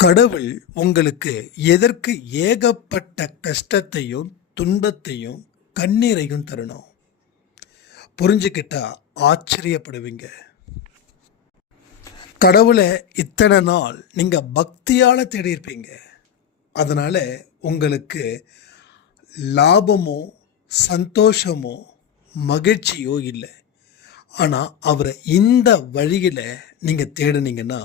கடவுள் உங்களுக்கு எதற்கு ஏகப்பட்ட கஷ்டத்தையும் துன்பத்தையும் கண்ணீரையும் தரணும்? புரிஞ்சுக்கிட்டா ஆச்சரியப்படுவீங்க. கடவுளை இத்தனை நாள் நீங்கள் பக்தியால் தேடியிருப்பீங்க. அதனால் உங்களுக்கு லாபமோ சந்தோஷமோ மகிழ்ச்சியோ இல்லை. ஆனால் அவரை இந்த வழியில் நீங்கள் தேடினீங்கன்னா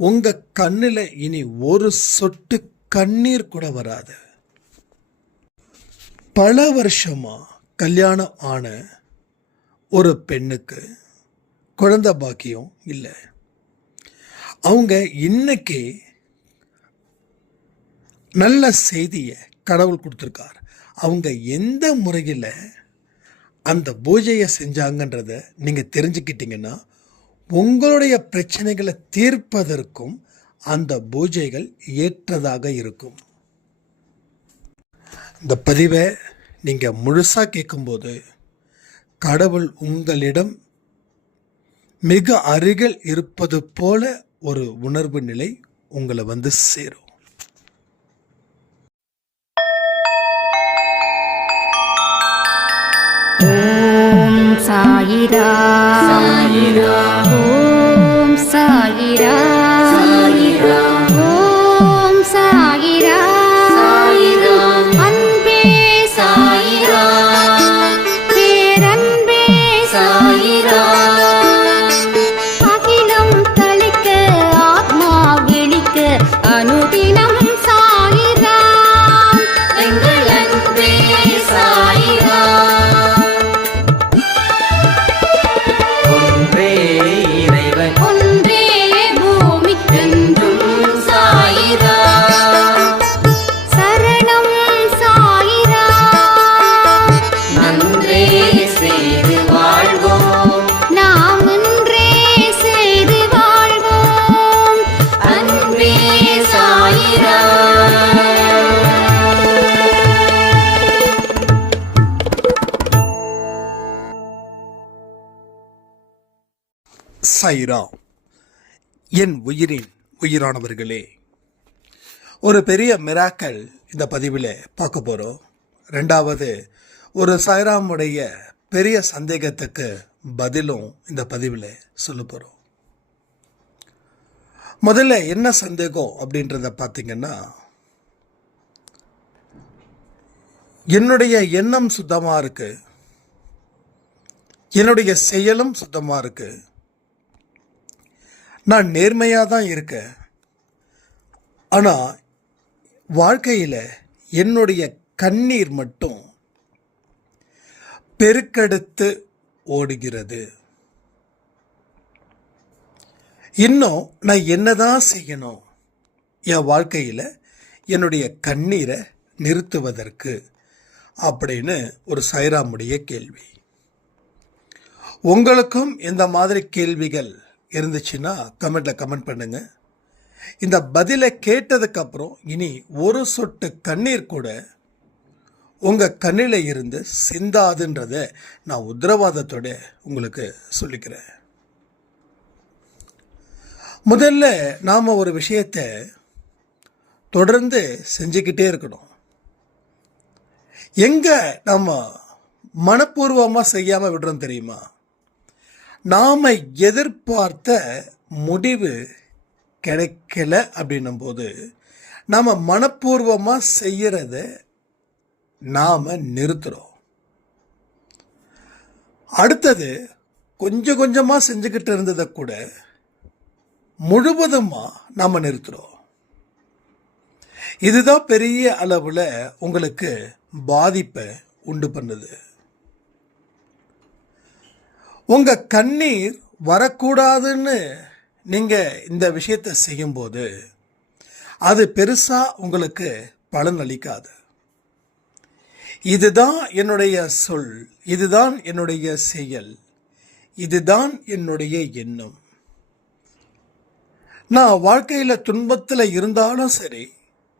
உங்கள் கண்ணில் இனி ஒரு சொட்டு கண்ணீர் கூட வராது. பல வருஷமாக கல்யாணம் ஆன ஒரு பெண்ணுக்கு குழந்தை பாக்கியம் இல்லை. அவங்க இன்னைக்கு நல்ல செய்தியை கடவுள் கொடுத்துருக்கார். அவங்க எந்த முறையில் அந்த பூஜையை செஞ்சாங்கன்றத நீங்கள் தெரிஞ்சுக்கிட்டீங்கன்னா உங்களுடைய பிரச்சனைகளை தீர்ப்பதற்கும் அந்த பூஜைகள் ஏற்றதாக இருக்கும். இந்த பதிவை நீங்கள் முழுசாக கேட்கும்போது கடவுள் உங்களிடம் மிக அருகில் இருப்பது போல ஒரு உணர்வு நிலை உங்களை வந்து சேரும். ஓம் சாயிரா சாயிரா, ஓம் சாயிரா சாயிரா, ஓம் சாயிரா சாயிரா, அன்பே சாயிரா, பேரன்பே சாயிரா, அகிலம் தளிக்க ஆத்மா விழிக்க அனுதினம் சாயிரா, எங்கள் அன்பே சாயிரா. சாயிரா. என் உயிரின் உயிரானவர்களே, ஒரு பெரிய மிராக்கல் இந்த பதிவில் பார்க்க போகிறோம். ரெண்டாவது, ஒரு சாய்ராமுடைய பெரிய சந்தேகத்துக்கு பதிலும் இந்த பதிவில் சொல்ல போகிறோம். முதல்ல என்ன சந்தேகம் அப்படின்றத பார்த்தீங்கன்னா, என்னுடைய எண்ணம் சுத்தமாக இருக்கு, என்னுடைய செயலும் சுத்தமாக இருக்கு, நான் நேர்மையாக தான் இருக்கேன், ஆனால் வாழ்க்கையில் என்னுடைய கண்ணீர் மட்டும் பெருக்கெடுத்து ஓடுகிறது. இன்னும் நான் என்னதான் செய்யணும் என் வாழ்க்கையில் என்னுடைய கண்ணீரை நிறுத்துவதற்கு அப்படின்னு ஒரு சாய்ராமுடைய கேள்வி. உங்களுக்கும் இந்த மாதிரி கேள்விகள் இருந்துச்சுன்னா கமெண்ட்டில் கமெண்ட் பண்ணுங்கள். இந்த பதிலை கேட்டதுக்கப்புறம் இனி ஒரு சொட்டு கண்ணீர் கூட உங்கள் கண்ணில் இருந்து சிந்தாதுன்றதை நான் உத்தரவாதத்தோடு உங்களுக்கு சொல்லிக்கிறேன். முதல்ல நாம் ஒரு விஷயத்தை தொடர்ந்து செஞ்சுக்கிட்டே இருக்கணும். எங்கே நம்ம மனப்பூர்வமாக செய்யாமல் விடுறோம் தெரியுமா? நாம் எதிர்பார்த்த முடிவு கிடைக்கல அப்படின்னும் போது நாம் மனப்பூர்வமாக செய்கிறத நாம் நிறுத்துகிறோம். அடுத்தது, கொஞ்சம் கொஞ்சமாக செஞ்சுக்கிட்டு இருந்ததை கூட முழுவதுமாக நாம் நிறுத்துகிறோம். இதுதான் பெரிய அளவில் உங்களுக்கு பாதிப்பை உண்டு பண்ணுது. உங்கள் கண்ணீர் வரக்கூடாதுன்னு நீங்கள் இந்த விஷயத்தை செய்யும்போது அது பெருசாக உங்களுக்கு பலன் அளிக்காது. இதுதான் என்னுடைய சொல், இதுதான் என்னுடைய செயல், இதுதான் என்னுடைய எண்ணம். நான் வாழ்க்கையில் துன்பத்தில் இருந்தாலும் சரி,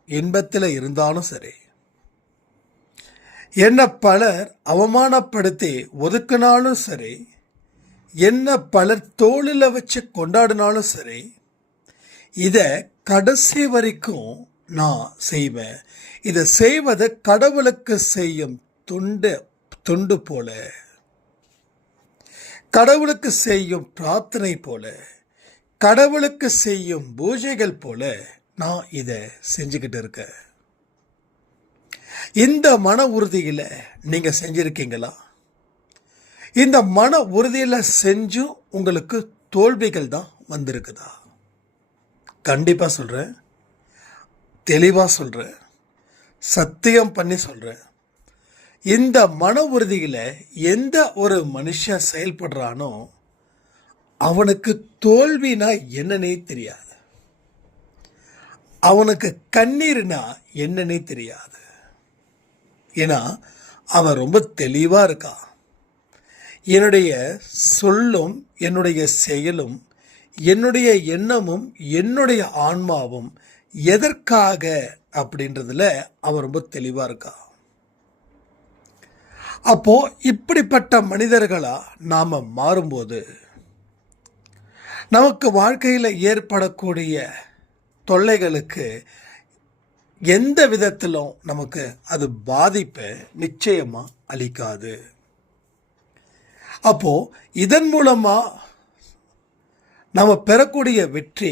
இன்பத்தில் இருந்தாலும் சரி, என்னை பலர் அவமானப்படுத்தி ஒதுக்கினாலும் சரி, என்ன பலர் தோளில் வச்சு கொண்டாடினாலும் சரி, இதை கடைசி வரைக்கும் நான் செய்வேன். இதை செய்வது கடவுளுக்கு செய்யும் தொண்டு போல, கடவுளுக்கு செய்யும் பிரார்த்தனை போல, கடவுளுக்கு செய்யும் பூஜைகள் போல நான் இதை செஞ்சுக்கிட்டு இருக்கேன். இந்த மன உறுதியில் நீங்கள் செஞ்சிருக்கீங்களா? இந்த மன உறுதியில் செஞ்சும் உங்களுக்கு தோல்விகள் தான் வந்திருக்குதா? கண்டிப்பாக சொல்கிறேன், தெளிவாக சொல்கிறேன், சத்தியம் பண்ணி சொல்கிறேன். இந்த மன உறுதியில் எந்த ஒரு மனுஷன் செயல்படுறானோ அவனுக்கு தோல்வினா என்னன்னே தெரியாது, அவனுக்கு கண்ணீர்னா என்னன்னே தெரியாது. ஏன்னா அவன் ரொம்ப தெளிவாக இருக்கான். என்னுடைய சொல்லும் என்னுடைய செயலும் என்னுடைய எண்ணமும் என்னுடைய ஆன்மாவும் எதற்காக அப்படின்றதுல அவன் ரொம்ப தெளிவாக இருக்கான். அப்போ இப்படிப்பட்ட மனிதர்களா நாம் மாறும்போது நமக்கு வாழ்க்கையில் ஏற்படக்கூடிய தொல்லைகளுக்கு எந்த விதத்திலும் நமக்கு அது பாதிப்பை நிச்சயமாக அளிக்காது. அப்போ இதன் மூலமா நம்ம பெறக்கூடிய வெற்றி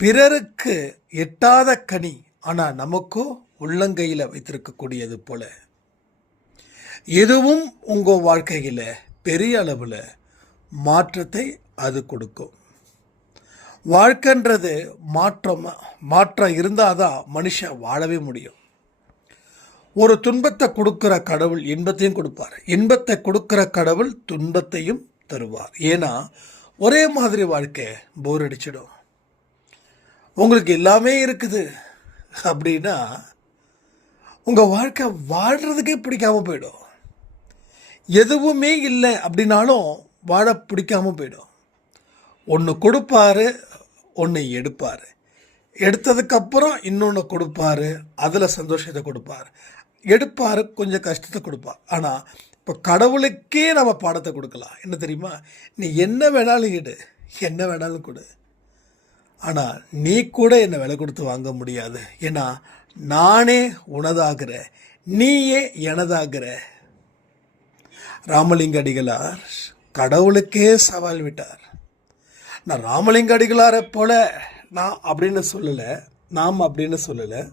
பிறருக்கு எட்டாத கனி, ஆனால் நமக்கோ உள்ளங்கையில் வைத்திருக்கக்கூடியது போல. எதுவும் உங்கள் வாழ்க்கையில் பெரிய அளவில் மாற்றத்தை அது கொடுக்கும். வாழ்க்கைன்றது மாற்றம் இருந்தால் தான் மனுஷன் வாழவே முடியும். ஒரு துன்பத்தை கொடுக்கிற கடவுள் இன்பத்தையும் கொடுப்பார், இன்பத்தை கொடுக்கிற கடவுள் துன்பத்தையும் தருவார். ஏன்னா ஒரே மாதிரி வாழ்க்கை போர் அடிச்சிடும். உங்களுக்கு எல்லாமே இருக்குது அப்படின்னா உங்கள் வாழ்க்கை வாழ்கிறதுக்கே பிடிக்காம போயிடும். எதுவுமே இல்லை அப்படின்னாலும் வாழ பிடிக்காம போயிடும். ஒன்று கொடுப்பாரு, ஒன்று எடுப்பார், எடுத்ததுக்கப்புறம் இன்னொன்று கொடுப்பாரு, அதில் சந்தோஷத்தை கொடுப்பார், எடுப்பார், கொஞ்சம் கஷ்டத்தை கொடுப்பார். ஆனால் இப்போ கடவுளுக்கே நம்ம பாடத்தை கொடுக்கலாம். என்ன தெரியுமா? நீ என்ன வேணாலும் எடு, என்ன வேணாலும் கொடு, ஆனால் நீ கூட என்னை விலை கொடுத்து வாங்க முடியாது. ஏன்னா நானே உனதாகிற, நீயே எனதாகிற. ராமலிங்க அடிகளார் கடவுளுக்கே சவால் விட்டார். நான் ராமலிங்க அடிகளாரை போல நான் அப்படின்னு சொல்லலை, நாம் அப்படின்னு சொல்லலை.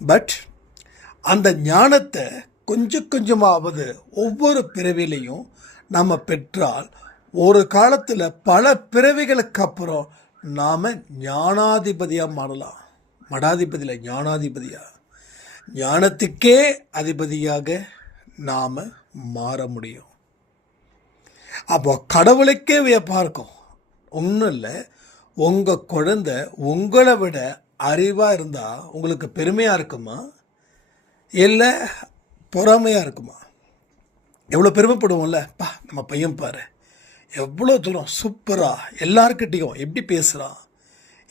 பட் அந்த ஞானத்தை கொஞ்சம் கொஞ்சமாவது ஒவ்வொரு பிறவிலையும் நம்ம பெற்றால் ஒரு காலத்தில் பல பிறவிகளுக்கு அப்புறம் நாம் ஞானாதிபதியாக மாறலாம். மடாதிபதியில் ஞானாதிபதியாக, ஞானத்துக்கே அதிபதியாக நாம் மாற முடியும். அப்போ கடவுளுக்கே வியப்பாக இருக்கும். ஒன்றும் இல்லை, உங்கள் குழந்தை உங்களை விட அறிவாக இருந்தால் உங்களுக்கு பெருமையாக இருக்குமா, இல்லை பொறாமையாக இருக்குமா? எவ்வளோ பெருமைப்படுவோம்ல, பா நம்ம பையன் பாரு எவ்வளோ தூரம் சூப்பராக எல்லாருக்கிட்டேயும் எப்படி பேசுகிறான்,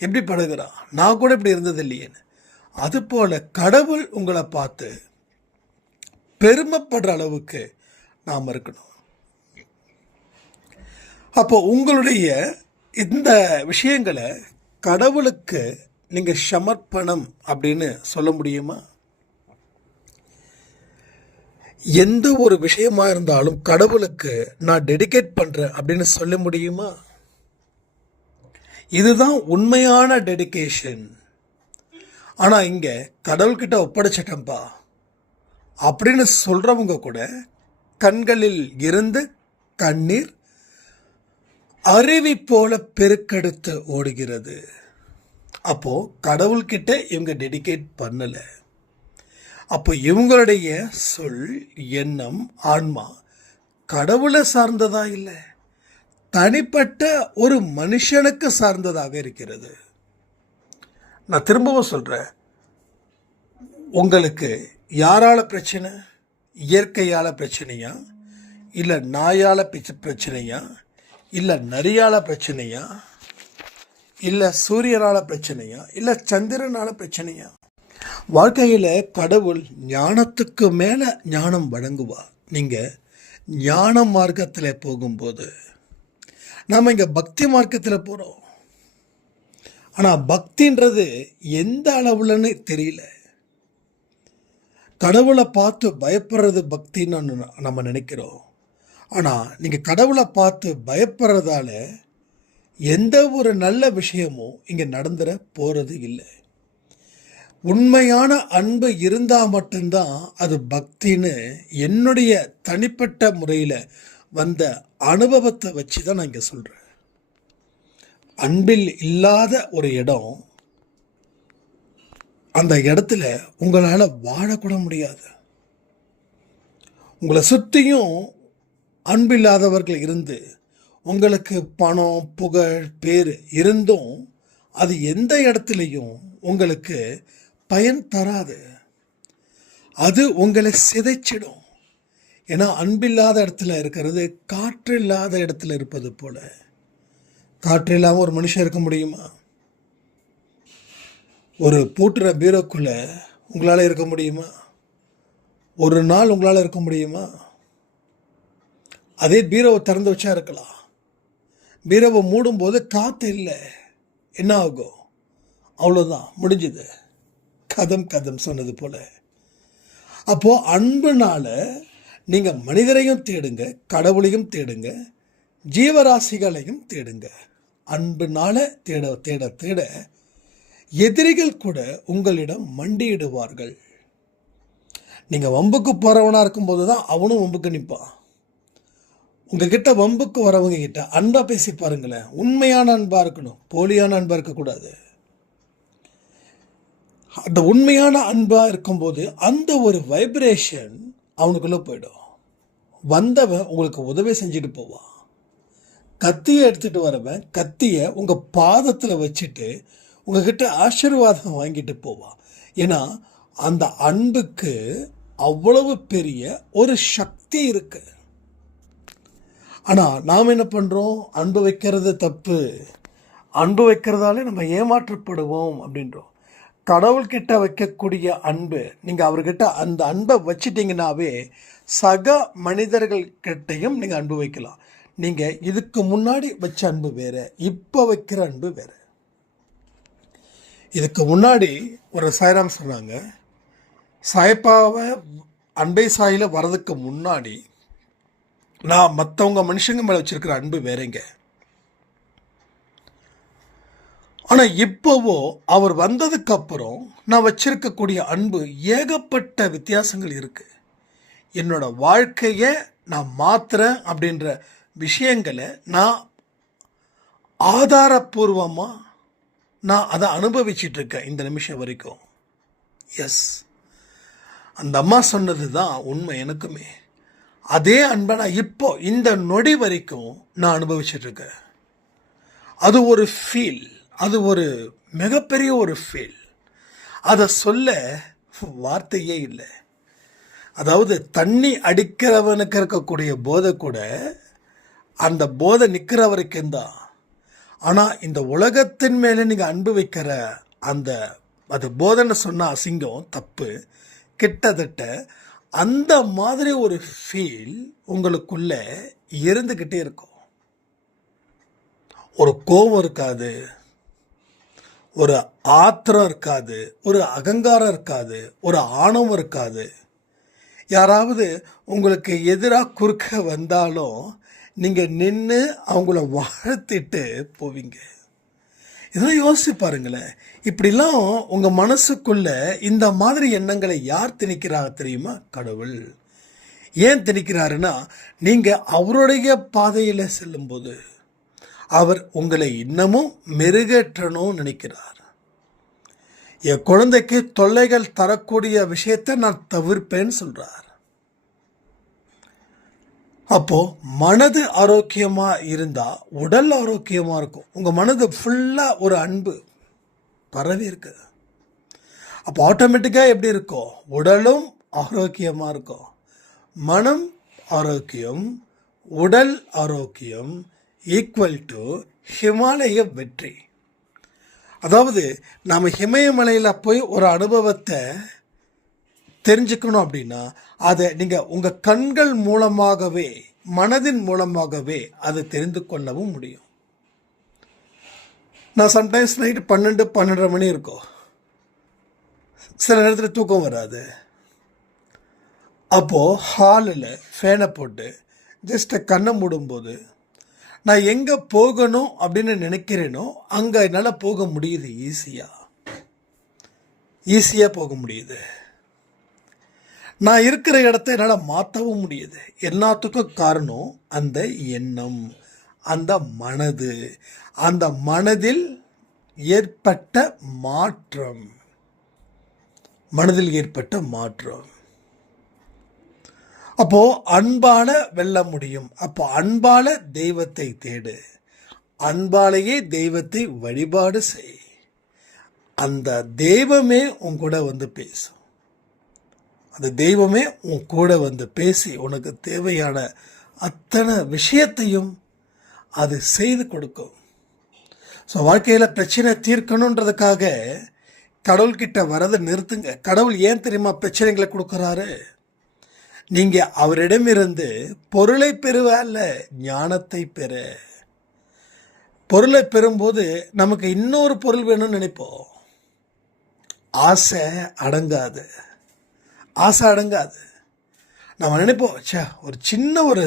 எப்படி பழகுறான், நான் கூட இப்படி இருந்தது இல்லையேன்னு. அதுபோல் கடவுள் உங்களை பார்த்து பெருமைப்படுற அளவுக்கு நாம் இருக்கணும். அப்போ உங்களுடைய இந்த விஷயங்களை கடவுளுக்கு நீங்கள் சமர்ப்பணம் அப்படின்னு சொல்ல முடியுமா? எந்த ஒரு விஷயமா இருந்தாலும் கடவுளுக்கு நான் டெடிகேட் பண்ணுறேன் அப்படின்னு சொல்ல முடியுமா? இதுதான் உண்மையான டெடிகேஷன். ஆனால் இங்கே கடவுள்கிட்ட ஒப்படைச்சிட்டம்பா அப்படின்னு சொல்கிறவங்க கூட கண்களில் இருந்து கண்ணீர் அருவி போல பெருக்கெடுத்து ஓடுகிறது. அப்போது கடவுள்கிட்ட இவங்க டெடிகேட் பண்ணலை. அப்போ இவங்களுடைய சொல், எண்ணம், ஆன்மா கடவுளை சார்ந்ததா இல்லை, தனிப்பட்ட ஒரு மனுஷனுக்கு சார்ந்ததாக இருக்கிறது. நான் திரும்பவும் சொல்கிறேன், உங்களுக்கு யாரால பிரச்சனை? இயற்கையால் பிரச்சனையா, இல்லை நாயால் பிரச்சனையா, இல்லை நரியால் பிரச்சனையா, இல்லை சூரியனால் பிரச்சனையா, இல்லை சந்திரனால் பிரச்சனையா? வாழ்க்கையில் கடவுள் ஞானத்துக்கு மேலே ஞானம் வழங்குவார். நீங்கள் ஞான மார்க்கத்தில் போகும்போது, நாம் இங்கே பக்தி மார்க்கத்தில் போகிறோம். ஆனால் பக்தின்றது எந்த அளவுலன்னு தெரியல. கடவுளை பார்த்து பயப்படுறது பக்தின்னு நம்ம நினைக்கிறோம். ஆனால் நீங்கள் கடவுளை பார்த்து பயப்படுறதால எந்த ஒரு நல்ல விஷயமும் இங்கே நடந்துட போகிறது இல்லை. உண்மையான அன்பு இருந்தால் மட்டும்தான் அது பக்தின்னு என்னுடைய தனிப்பட்ட முறையில் வந்த அனுபவத்தை வச்சு தான் நான் இங்கே சொல்கிறேன். அன்பில் இல்லாத ஒரு இடம், அந்த இடத்துல உங்களால் வாழக்கூட முடியாது. உங்களை சுற்றியும் அன்பில்லாதவர்கள் இருந்து உங்களுக்கு பணம் புகழ் பேர் இருந்தும் அது எந்த இடத்துலையும் உங்களுக்கு பயன் தராது. அது உங்களை சிதைச்சிடும். ஏன்னா அன்பில்லாத இடத்துல இருக்கிறது காற்று இல்லாத இடத்துல இருப்பது போல. காற்று இல்லாமல் ஒரு மனுஷன் இருக்க முடியுமா? ஒரு பூட்டுற பீரோக்குள்ளே உங்களால் இருக்க முடியுமா? ஒரு நாள் உங்களால் இருக்க முடியுமா? அதே பீரோவை திறந்து வச்சா இருக்கலாம். பீரோவை மூடும்போது காற்று இல்லை, என்ன ஆகும்? அவ்வளோதான், முடிஞ்சுது. கதம் சொன்னது போல. அப்போது அன்புனால நீங்கள் மனிதரையும் தேடுங்க, கடவுளையும் தேடுங்க, ஜீவராசிகளையும் தேடுங்க. அன்புனால தேட தேட தேட எதிரிகள் கூட உங்களிடம் மண்டியிடுவார்கள். நீங்கள் வம்புக்கு போகிறவனாக இருக்கும்போது தான் அவனும் வம்புக்கு நிற்பான். உங்ககிட்ட வம்புக்கு வரவங்க கிட்ட அன்பாக பேசி பாருங்களேன். உண்மையான அன்பாக இருக்கணும், போலியான அன்பாக இருக்கக்கூடாது. அந்த உண்மையான அன்பாக இருக்கும்போது அந்த ஒரு வைப்ரேஷன் அவனுக்குள்ளே போயிடும். வந்தவன் உங்களுக்கு உதவி செஞ்சுட்டு போவான். கத்தியை எடுத்துகிட்டு வரவன் கத்தியை உங்கள் பாதத்தில் வச்சுட்டு உங்ககிட்ட ஆசீர்வாதம் வாங்கிட்டு போவான். ஏன்னா அந்த அன்புக்கு அவ்வளவு பெரிய ஒரு சக்தி இருக்கு. ஆனால் நாம் என்ன பண்ணுறோம்? அன்பு வைக்கிறது தப்பு, அன்பு வைக்கிறதாலே நம்ம ஏமாற்றப்படுவோம் அப்படின்றோம். கடவுள்கிட்ட வைக்கக்கூடிய அன்பு, நீங்கள் அவர்கிட்ட அந்த அன்பை வச்சிட்டிங்கனாவே சக மனிதர்கள்கிட்டையும் நீங்கள் அன்பு வைக்கலாம். நீங்கள் இதுக்கு முன்னாடி வச்ச அன்பு வேறு, இப்போ வைக்கிற அன்பு வேறு. இதுக்கு முன்னாடி ஒரு சாய்ராம் சொன்னாங்க, சாய்ப்பாவை அன்பை சாயில் வர்றதுக்கு முன்னாடி நான் மற்றவங்க மனுஷங்க மேலே வச்சிருக்கிற அன்பு வேறங்க. ஆனால் இப்போவோ அவர் வந்ததுக்கப்புறம் நான் வச்சிருக்கக்கூடிய அன்பு ஏகப்பட்ட வித்தியாசங்கள் இருக்குது. என்னோட வாழ்க்கையை நான் மாற்றுறேன் அப்படின்ற விஷயங்களை நான் ஆதாரபூர்வமாக நான் அதை அனுபவிச்சிட்ருக்கேன் இந்த நிமிஷம் வரைக்கும். எஸ், அந்த அம்மா சொன்னது தான் உண்மை. எனக்குமே அதே அன்பை நான் இப்போ இந்த நொடி வரைக்கும் நான் அனுபவிச்சிட்ருக்கேன். அது ஒரு ஃபீல், அது ஒரு மிகப்பெரிய ஒரு ஃபீல். அதை சொல்ல வார்த்தையே இல்லை. அதாவது தண்ணி அடிக்கிறவனுக்கு இருக்கக்கூடிய போதை கூட அந்த போதை நிற்கிற வரைக்கும் தான். ஆனால் இந்த உலகத்தின் மேலே நீங்கள் அன்பு வைக்கிற அது போதைன்னு சொன்னால் அசிங்கம், தப்பு. கிட்டத்தட்ட அந்த மாதிரி ஒரு ஃபீல் உங்களுக்குள்ளே இருந்துக்கிட்டே இருக்கும். ஒரு கோபம் இருக்காது, ஒரு ஆத்திரம் இருக்காது, ஒரு அகங்காரம் இருக்காது, ஒரு ஆணவம் இருக்காது. யாராவது உங்களுக்கு எதிராக குறுக்க வந்தாலும் நீங்கள் நின்று அவங்கள வாழ்த்திட்டு போவீங்க. இதெல்லாம் யோசிச்சு பாருங்களேன். இப்படிலாம் உங்கள் மனசுக்குள்ள இந்த மாதிரி எண்ணங்களை யார் திணிக்கிறாங்க தெரியுமா? கடவுள். ஏன் திணிக்கிறாருன்னா, நீங்கள் அவருடைய பாதையில் செல்லும்போது அவர் உங்களை இன்னமும் மெருகேற்றணும்னு நினைக்கிறார். என் குழந்தைக்கு தொல்லைகள் தரக்கூடிய விஷயத்தை நான் தவிர்ப்பேன்னு சொல்கிறார். அப்போது மனது ஆரோக்கியமாக இருந்தால் உடல் ஆரோக்கியமாக இருக்கும். உங்கள் மனது ஃபுல்லாக ஒரு அன்பு பரவி இருக்கு. அப்போ ஆட்டோமேட்டிக்காக எப்படி இருக்கும்? உடலும் ஆரோக்கியமாக இருக்கும். மனம் ஆரோக்கியம், உடல் ஆரோக்கியம் ஈக்குவல் டு ஹிமாலய வெற்றி. அதாவது நாம் இமயமலையில் போய் ஒரு அனுபவத்தை தெரிஞ்சுக்கணும் அப்படின்னா அதை நீங்கள் உங்கள் கண்கள் மூலமாகவே, மனதின் மூலமாகவே அதை தெரிந்து கொள்ளவும் முடியும். நான் சம்டைம்ஸ் நைட்டு 12-12:30 மணி இருக்கும், சில நேரத்தில் தூக்கம் வராது. அப்போது ஹாலில் ஃபேனை போட்டு ஜஸ்ட் கண்ணை மூடும்போது நான் எங்கே போகணும் அப்படின்னு நினைக்கிறேனோ அங்கே என்னால் போக முடியுது. ஈஸியாக போக முடியுது. நான் இருக்கிற இடத்த என்னால் மாற்றவும் முடியுது. எல்லாத்துக்கும் காரணம் அந்த எண்ணம், அந்த மனது, அந்த மனதில் ஏற்பட்ட மாற்றம். அப்போ அன்பால வெல்ல முடியும். அப்போ அன்பால தெய்வத்தை தேடு, அன்பாலேயே தெய்வத்தை வழிபாடு செய். அந்த தெய்வமே உன் கூட வந்து பேசும். அந்த தெய்வமே உன் கூட வந்து பேசி உனக்கு தேவையான அத்தனை விஷயத்தையும் அது செய்து கொடுக்கும். ஸோ வாழ்க்கையில் பிரச்சனை தீர்க்கணுன்றதுக்காக கடவுள்கிட்ட வரதை நிறுத்துங்க. கடவுள் ஏன் தெரியுமா பிரச்சனைகளை கொடுக்குறாரு? நீங்கள் அவரிடமிருந்து பொருளை பெறுவல்ல, ஞானத்தை பெற. பொருளை பெறும்போது நமக்கு இன்னொரு பொருள் வேணும்னு நினைப்போம். ஆசை அடங்காது. நம்ம நினைப்போம், ஒரு சின்ன ஒரு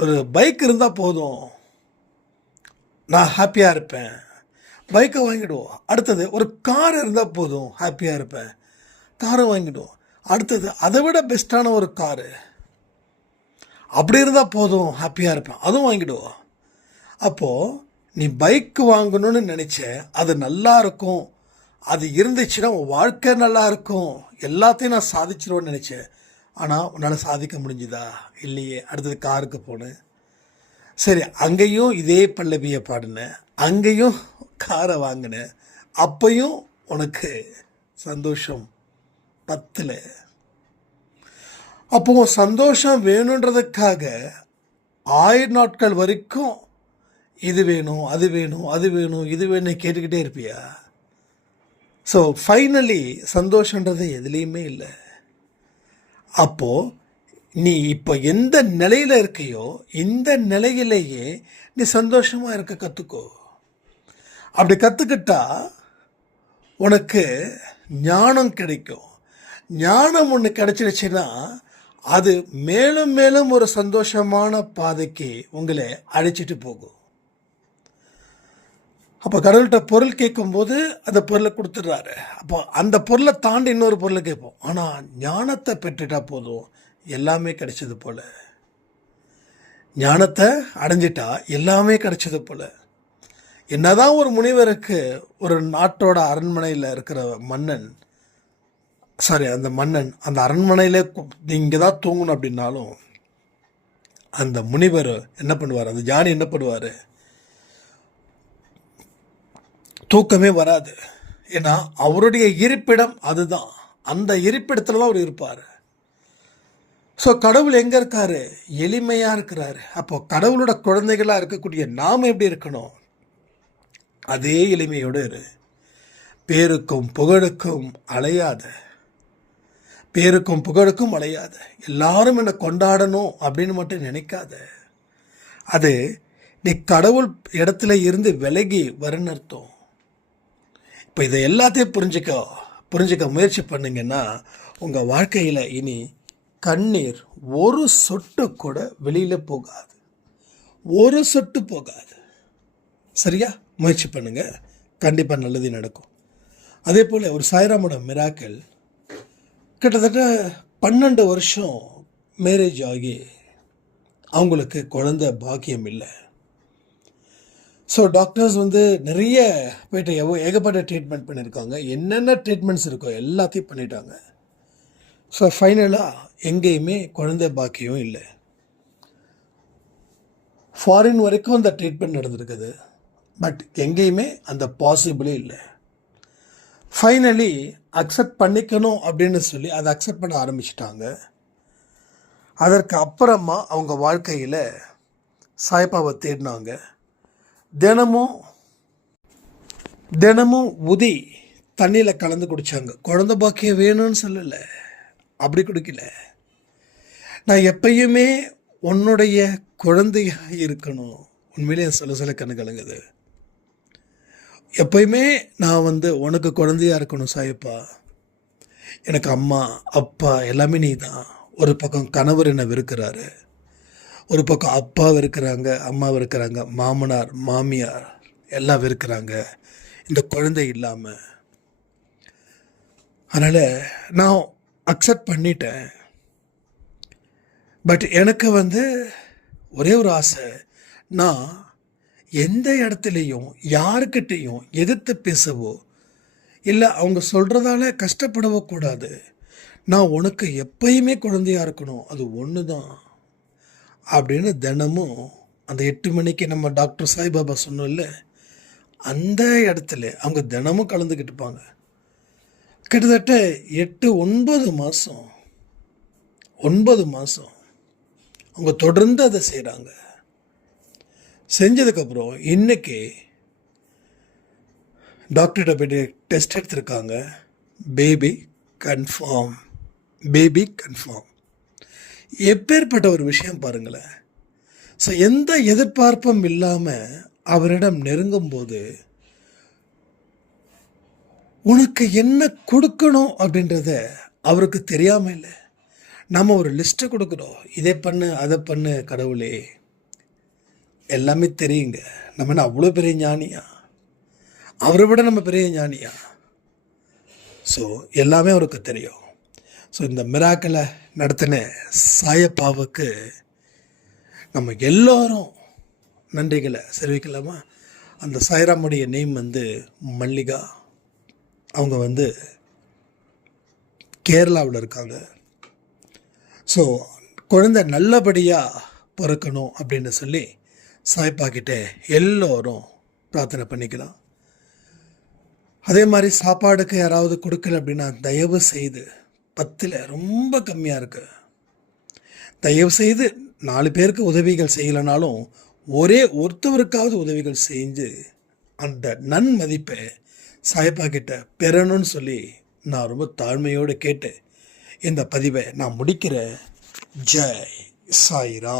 ஒரு பைக் இருந்தால் போதும், நான் ஹாப்பியாக இருப்பேன், பைக்கை வாங்கிடுவோம். அடுத்தது ஒரு கார் இருந்தால் போதும், ஹாப்பியாக இருப்பேன், காரை வாங்கிடுவோம். அடுத்தது அதை விட பெஸ்ட்டான ஒரு காரு அப்படி இருந்தால் போதும், ஹாப்பியாக இருப்பேன், அதுவும் வாங்கிடுவோம். அப்போது நீ பைக்கு வாங்கணும்னு நினச்ச, அது நல்லா இருக்கும், அது இருந்துச்சுன்னா உன் வாழ்க்கை நல்லா இருக்கும், எல்லாத்தையும் நான் சாதிச்சிருவேன்னு நினச்சேன். ஆனால் உன்னால் சாதிக்க முடிஞ்சுதா? இல்லையே. அடுத்தது காருக்கு போனேன், சரி அங்கேயும் இதே பல்லவியை பாடினேன், அங்கேயும் காரை வாங்கினேன், அப்பையும் உனக்கு சந்தோஷம் பத்தில். அப்போ சந்தோஷம் வேணுன்றதுக்காக 1000 நாட்கள் வரைக்கும் இது வேணும், அது வேணும், அது வேணும், இது வேணும் கேட்டுக்கிட்டே இருப்பியா? ஸோ ஃபைனலி சந்தோஷன்றது எதுலேயுமே இல்லை. அப்போது நீ இப்போ எந்த நிலையில் இருக்கையோ இந்த நிலையிலேயே நீ சந்தோஷமாக இருக்க கற்றுக்கோ. அப்படி கற்றுக்கிட்டா உனக்கு ஞானம் கிடைக்கும். ஞானம் ஒன்று கிடைச்சிருச்சுன்னா அது மேலும் மேலும் ஒரு சந்தோஷமான பாதைக்கு உங்களை அழைச்சிட்டு போகும். அப்போ கடவுள்கிட்ட பொருள் கேட்கும்போது அந்த பொருளை கொடுத்துட்றாரு. அப்போ அந்த பொருளை தாண்டி இன்னொரு பொருளை கேட்போம். ஆனால் ஞானத்தை பெற்றுட்டா போதும், எல்லாமே கிடைச்சது போல. ஞானத்தை அடைஞ்சிட்டா எல்லாமே கிடைச்சது போல. என்னதான் ஒரு முனிவருக்கு ஒரு நாட்டோட அரண்மனையில் இருக்கிற அந்த மன்னன் அந்த அரண்மனையில் இங்கே தான் தூங்கணும் அப்படின்னாலும் அந்த முனிவர் என்ன பண்ணுவார், அந்த ஞானி என்ன பண்ணுவார், தூக்கமே வராது. ஏன்னா அவருடைய இருப்பிடம் அதுதான், அந்த இருப்பிடத்தில் தான் அவர் இருப்பார். ஸோ கடவுள் எங்கே இருக்காரு? எளிமையாக இருக்கிறாரு. அப்போ கடவுளோட குழந்தைகளாக இருக்கக்கூடிய நாம் எப்படி இருக்கணும்? அதே எளிமையோடு இரு. பேருக்கும் புகழுக்கும் அலையாத, எல்லாரும் என்னை கொண்டாடணும் அப்படின்னு மட்டும் நினைக்காத. அது நீ கடவுள் இடத்துல இருந்து விலகி வரன்னு அர்த்தம். இப்போ இதை எல்லாத்தையும் புரிஞ்சுக்க முயற்சி பண்ணுங்கன்னா உங்கள் வாழ்க்கையில் இனி கண்ணீர் ஒரு சொட்டு கூட வெளியில் போகாது, ஒரு சொட்டு போகாது. சரியா? முயற்சி பண்ணுங்கள், கண்டிப்பாக நல்லது நடக்கும். அதே போல் ஒரு சாய்ராமோட மிராக்கிள் கிட்டத்தட்ட 12 வருஷம் மேரேஜ் ஆகி அவங்களுக்கு குழந்தை பாக்கியம் இல்லை. ஸோ டாக்டர்ஸ் நிறைய போய்ட்டு ஏகப்பட்ட ட்ரீட்மெண்ட் பண்ணியிருக்காங்க, என்னென்ன ட்ரீட்மெண்ட்ஸ் இருக்கோ எல்லாத்தையும் பண்ணிட்டாங்க. ஸோ ஃபைனலாக எங்கேயுமே குழந்தை பாக்கியம் இல்லை. ஃபாரின் வரைக்கும் அந்த ட்ரீட்மெண்ட் நடந்திருக்குது, பட் எங்கேயுமே அந்த பாசிபிளே இல்லை. ஃபைனலி அக்செப்ட் பண்ணிக்கணும் அப்படின்னு சொல்லி அதை அக்செப்ட் பண்ண ஆரம்பிச்சிட்டாங்க. அதற்கு அப்புறமா அவங்க வாழ்க்கையில் சாய்பாவை தேடினாங்க. தினமும் உதி தண்ணியில் கலந்து குடித்தாங்க. குழந்தை பாக்கியம் வேணும்னு சொல்லலை, அப்படி குடிக்கல. நான் எப்பயுமே உன்னுடைய குழந்தையாக இருக்கணும். உண்மையிலே சொல்ல கண்ணு கலங்குது. எப்பயுமே நான் உனக்கு குழந்தையா இருக்கணும் சாயப்பா. எனக்கு அம்மா அப்பா எல்லாமே நீ தான். ஒரு பக்கம் கணவர் என்னை வெறுக்கிறாரு, ஒரு பக்கம் அப்பா வெறுக்கிறாங்க, அம்மா வெறுக்கிறாங்க, மாமனார் மாமியார் எல்லாம் வெறுக்கிறாங்க இந்த குழந்தை இல்லாமல். அதனால் நான் அக்செப்ட் பண்ணிட்டேன். பட் எனக்கு ஒரே ஒரு ஆசை, நான் எந்த இடத்துலையும் யாருக்கிட்டேயும் எதிர்த்து பேசவோ இல்லை அவங்க சொல்கிறதால கஷ்டப்படவோ கூடாது. நான் உனக்கு எப்பயுமே குழந்தையா இருக்கணும், அது ஒன்று தான் அப்படின்னு தினமும் அந்த 8 மணிக்கு நம்ம டாக்டர் சாய்பாபா சொன்னோம்ல, அந்த இடத்துல அவங்க தினமும் கலந்துக்கிட்டு இருப்பாங்க. கிட்டத்தட்ட 8-9 மாதம் 9 மாதம் அவங்க தொடர்ந்து அதை செய்கிறாங்க. செஞ்சதுக்கப்புறம் இன்னைக்கு டாக்டர்கிட்ட போய்ட்டு டெஸ்ட் எடுத்திருக்காங்க. Baby confirm, baby confirm. எப்பேற்பட்ட ஒரு விஷயம் பாருங்களேன். ஸோ எந்த எதிர்பார்ப்பும் இல்லாமல் அவரிடம் நெருங்கும்போது உனக்கு என்ன கொடுக்கணும் அப்படின்றத அவருக்கு தெரியாமல் இல்லை. நம்ம ஒரு லிஸ்ட்டை கொடுக்குறோம், இதை பண்ணு அதை பண்ணு. கடவுளே, எல்லாமே தெரியுங்க. நம்ம என்ன அவ்வளோ பெரிய ஞானியா? அவரை விட நம்ம பெரிய ஞானியா? ஸோ எல்லாமே அவருக்கு தெரியும். ஸோ இந்த மிராக்களை நடத்தின சாயப்பாவுக்கு நம்ம எல்லோரும் நன்றிகளை தெரிவிக்கலாமா? அந்த சாய்ராமுடைய நேம் மல்லிகா. அவங்க கேரளாவில் இருக்காங்க. ஸோ குழந்தை நல்லபடியாக பிறக்கணும் அப்படின்னு சொல்லி சாய்ப்பாக்கிட்ட எல்லோரும் பிரார்த்தனை பண்ணிக்கலாம். அதே மாதிரி சாப்பாடுக்கு யாராவது கொடுக்கல அப்படின்னா தயவு செய்து 10ல் ரொம்ப கம்மியாக இருக்குது. தயவு செய்து 4 பேருக்கு உதவிகள் செய்யலைனாலும் ஒருத்தவருக்காவது உதவிகள் செஞ்சு அந்த நன்மதிப்பை சாயப்பா கிட்ட பெறணும்னு சொல்லி நான் ரொம்ப தாழ்மையோடு கேட்டு இந்த பதிவை நான் முடிக்கிறேன். ஜெய் சாய்ரா.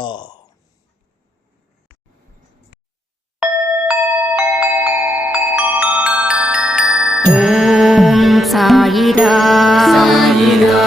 ஓம் சாயிரா. சாயிரா.